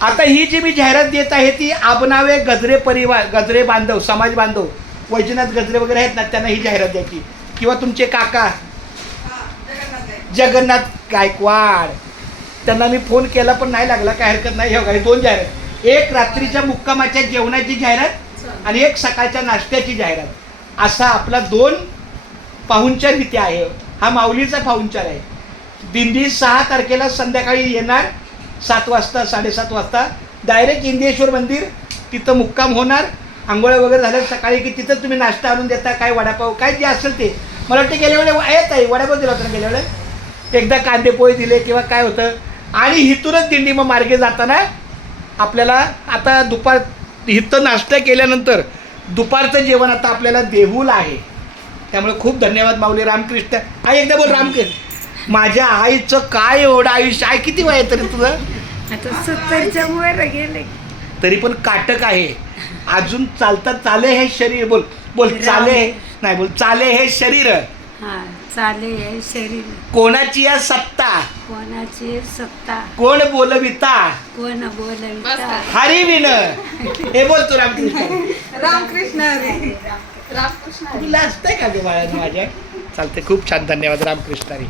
आता ही जी मी जाहिरात देत आहे ती आबनावे गजरे परिवार, गजरे बांधव, समाज बांधव, वैजनाथ गजरे वगैरे आहेत ना, त्यांना ही जाहिरात द्यायची. किंवा तुमचे काका जगन्नाथ गायकवाड, त्यांना मी फोन केला पण नाही लागला, काय हरकत नाही. हे 2 जाहिरात, एक रात्रीच्या मुक्कामाच्या जेवणाची जाहिरात आणि एक सकाळच्या नाश्त्याची जाहिरात. असा आपला 2 पाहुणचार इथे आहे. हा माऊलीचा पाहुणचार आहे. दिंडी 6 तारखेला संध्याकाळी येणार 7 वाजता 7:30 वाजता. डायरेक्ट इंदेश्वर मंदिर, तिथं मुक्काम होणार. आंघोळ्या वगैरे झाल्या सकाळी की तिथं तुम्ही नाश्ता आणून देता, काय वडापाव काय जे असेल ते. मला वाटतं गेल्या वेळेला येत आहे वडापाव दिला होता ना गेल्या वेळेला, एकदा कांदे पोहे दिले किंवा काय होतं. आणि इथूनच दिंडी मग मार्गे जाताना आपल्याला आता दुपार इथं नाश्ता केल्यानंतर दुपारचं जेवण आता आपल्याला देहूल आहे. त्यामुळे खूप धन्यवाद माऊली. रामकृष्ण. आई एकदा बोल रामकृष्ण. माझ्या आईचं काय एवढं आयुष्य. आई किती वय आहे तरी तुझं? आता 70च्या वर गेले. तरी पण काटक आहे अजून. चालता चाले हे शरीर. बोल बोल. चाले नाही बोल. चाले हे शरीर. हा चाले हे शरीर. कोणाची या सत्ता, कोणाची सत्ता, कोण बोलविता, कोण बोलविता, हरिविन. हे बोल तू रामकृष्ण. रामकृष्ण हरी. रामकृष्ण हरी. तुला असतंय का ग बाळा माझ्या? चालते. खूप छान. धन्यवाद. रामकृष्ण हरी.